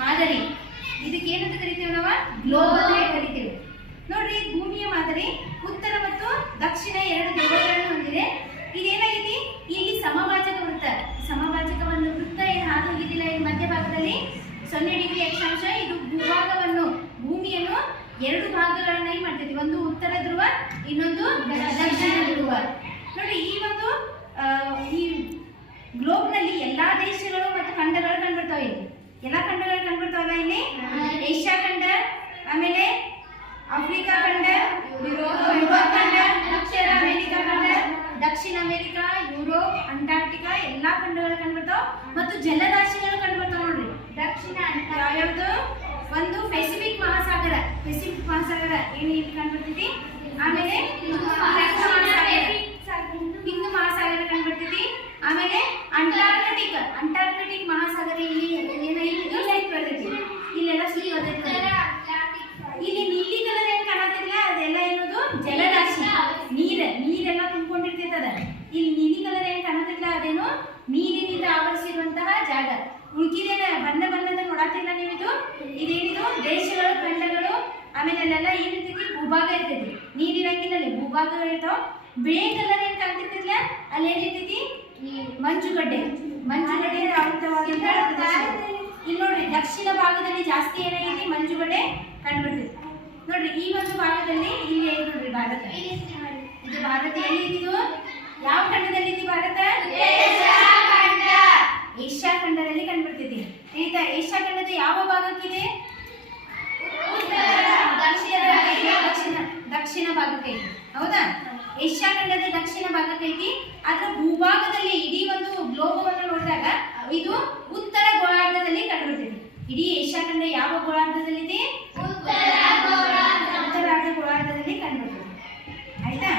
ಮಾದರಿ. ಇದಕ್ಕೆ ಏನಂತ ಕರಿತೇವೆ ನಾವು? ಗ್ಲೋಬ್ ಅಂತ ಕರಿತೇವೆ. ನೋಡ್ರಿ, ಭೂಮಿಯ ಮಾದರಿ ಉತ್ತರ ಮತ್ತು ದಕ್ಷಿಣ ಎರಡು ಧ್ರುವಗಳನ್ನು ಹೊಂದಿದೆ. ಇದೇನಾಗಿದೆ? ಇಲ್ಲಿ ಸಮಭಾಜಕ ವೃತ್ತ, ಸಮಭಾಜಕವನ್ನು ವೃತ್ತ ಏನು ಹಾದು ಹೋಗಿದ್ದಿಲ್ಲ ಈ ಮಧ್ಯಭಾಗದಲ್ಲಿ 0 ಡಿಗ್ರಿ ಅಕ್ಷಾಂಶ. ಇದು ಭೂಭಾಗವನ್ನು, ಭೂಮಿಯನ್ನು ಎರಡು ಭಾಗಗಳನ್ನಾಗಿ ಮಾಡ್ತೈತಿ. ಒಂದು ಉತ್ತರ ಧ್ರುವ, ಇನ್ನೊಂದು ದಕ್ಷಿಣ ಧ್ರುವ. ನೋಡಿ, ಈ ಒಂದು ಈ ಗ್ಲೋಬ್ ನಲ್ಲಿ ಎಲ್ಲಾ ದೇಶಗಳು ಮತ್ತು ಖಂಡಗಳು ಕಂಡುಬರ್ತಾವೆ. ಇಲ್ಲಿ ಎಲ್ಲಾ ಖಂಡಗಳು ಕಂಡುಬರ್ತಾವಲ್ಲ. ಇಲ್ಲಿ ಏಷ್ಯಾ ಖಂಡ, ಆಮೇಲೆ ಆಫ್ರಿಕಾ ಖಂಡ, ಯುರೋಪ್ ಖಂಡ, ಉತ್ತರ ಅಮೆರಿಕಾ ಖಂಡ, ದಕ್ಷಿಣ ಅಮೆರಿಕಾ, ಯುರೋಪ್, ಅಂಟಾರ್ಟಿಕಾ ಎಲ್ಲಾ ಖಂಡಗಳು ಕಂಡುಬರ್ತಾವ. ಮತ್ತು ಜಲರಾಶಿಗಳು ಕಂಡುಬರ್ತಾವ. ನೋಡ್ರಿ, ದಕ್ಷಿಣ ಯಾವ್ಯಾವ್ದು? ಒಂದು ಪೆಸಿಫಿಕ್ ಮಹಾಸಾಗರ, ಪೆಸಿಫಿಕ್ ಮಹಾಸಾಗರ ಏನು ಇಲ್ಲಿ ಕಂಡುಬರ್ತೈತಿ. ಆಮೇಲೆ ಹಿಂದೂ ಮಹಾಸಾಗರ ಕಂಡುಬರ್ತೈತಿ. ಆಮೇಲೆ ಅಂಟಾರ್ಕ್ಟಿಕ್ ಮಹಾಸಾಗರ ಇಲ್ಲಿ ಬರ್ತೈತಿ. ಇಲ್ಲೆಲ್ಲ ಸುಳಿ ಬರ್ತೈತಿ. ಇಲ್ಲಿ ನೀಲಿ ಕಲರ್ ಏನ್ ಕಾಣತಿಲ್ಲ, ಅದೆಲ್ಲ ಏನದು? ಜಲರಾಶಿ, ನೀರೆಲ್ಲ ತುಂಬಿಕೊಂಡಿರ್ತೈತದ. ಇಲ್ಲಿ ನೀಲಿ ಕಲರ್ ಏನ್ ಕಾಣತಿಲ್ಲ, ಅದೇನು ನೀರಿನಿಂದ ಆವರಿಸಿರುವಂತಹ ಜಾಗ. ಉಳ್ಕಿದೇನ ಬಣ್ಣದ ನೋಡಾತಿಲ್ಲ ನೀವಿದು? ಇದೇನಿದು? ದೇಶಗಳು, ಖಂಡಗಳು. ಆಮೇಲೆ ಅಲ್ಲೆಲ್ಲ ಏನಿರ್ತೈತಿ? ಭೂಭಾಗ ಇರ್ತೈತಿ. ನೀರಿರಂಗಿಲ್ಲ, ಭೂಭಾಗಗಳು ಇರ್ತಾವ. ಬಿಳಿ ಕಲರ್ ಏನ್ ಕಾಣ್ತಿರ್ತಿಲ್ಲ, ಅಲ್ಲಿ ಏನಿರ್ತೈತಿ? ಮಂಜುಗಡ್ಡೆ ಆವೃತವಾದಂತ. ಇಲ್ಲಿ ನೋಡ್ರಿ, ದಕ್ಷಿಣ ಭಾಗದಲ್ಲಿ ಜಾಸ್ತಿ ಏನಾಗೈತಿ? ಮಂಜುಗಡ್ಡೆ ಕಂಡುಬರ್ತೈತಿ. ನೋಡ್ರಿ, ಈ ಒಂದು ಭಾಗದಲ್ಲಿ ಇಲ್ಲಿ ಐತಿ ನೋಡ್ರಿ ಭಾರತ. ಇದು ಭಾರತ ಎಲ್ಲಿದ್ದು? ಯಾವ ಖಂಡದಲ್ಲಿ ಇದೆ ಭಾರತ? ಏಷ್ಯಾ ಖಂಡದಲ್ಲಿ ಕಂಡುಬರ್ತೈತಿ. ಆಯ್ತಾ? ಏಷ್ಯಾ ಖಂಡದ ಯಾವ ಭಾಗಕ್ಕಿದೆ? ದಕ್ಷಿಣ ಭಾಗಕ್ಕೆ ಐತಿ. ಹೌದಾ? ಏಷ್ಯಾ ಖಂಡದ ದಕ್ಷಿಣ ಭಾಗಕ್ಕೈತಿ. ಅದರ ಭೂಭಾಗದಲ್ಲಿ ಇಡೀ ಒಂದು ಗ್ಲೋಬವನ್ನು ನೋಡಿದಾಗ ಇದು ಉತ್ತರ ಗೋಳಾರ್ಧದಲ್ಲಿ ಕಂಡುಬರ್ತೈತಿ. ಇಡೀ ಏಷ್ಯಾ ಖಂಡ ಯಾವ ಗೋಳಾರ್ಧದಲ್ಲಿದೆ?